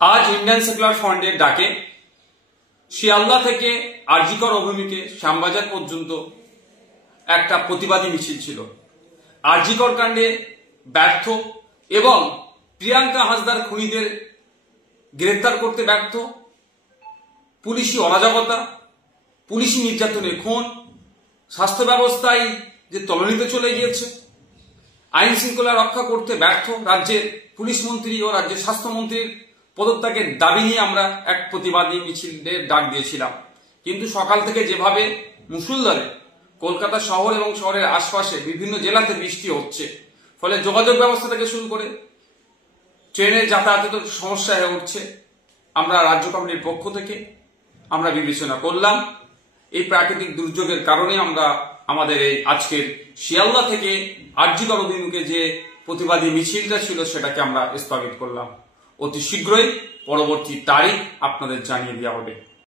আজ Indian secular ফ্রন্টের ডাকে শিয়ালদা থেকে আরজিকর অভিমুখে শ্যামবাজার পর্যন্ত একটা প্রতিবাদী মিছিল ছিল। আরজিকর কাণ্ডে ব্যর্থ এবং প্রিয়াঙ্কা হাসদার খুনিদের গ্রেফতার করতে ব্যর্থ, পুলিশি অরাজকতা, পুলিশি নির্যাতনের খুন, স্বাস্থ্য ব্যবস্থায় যে তলানিতে চলে গিয়েছে, আইন শৃঙ্খলা রক্ষা করতে ব্যর্থ রাজ্যের পুলিশ মন্ত্রী ও রাজ্যের স্বাস্থ্যমন্ত্রীর পদত্যাগের দাবি নিয়ে আমরা এক প্রতিবাদী মিছিলের ডাক দিয়েছিলাম। কিন্তু সকাল থেকে যেভাবে মুষলধারে কলকাতা শহর এবং শহরের আশপাশে বিভিন্ন জেলাতে বৃষ্টি হচ্ছে, ফলে যোগাযোগ ব্যবস্থা থেকে শুরু করে ট্রেনের যাতায়াতের সমস্যা হয়ে উঠছে, আমরা রাজ্য কমিটির পক্ষ থেকে আমরা বিবেচনা করলাম এই প্রাকৃতিক দুর্যোগের কারণে আমরা আমাদের এই আজকের শিয়ালদা থেকে আরজিকর অভিমুখে যে প্রতিবাদী মিছিলটা ছিল সেটাকে আমরা স্থগিত করলাম। অতি শীঘ্রই পরবর্তী তারিখ আপনাদের জানিয়ে দেওয়া হবে।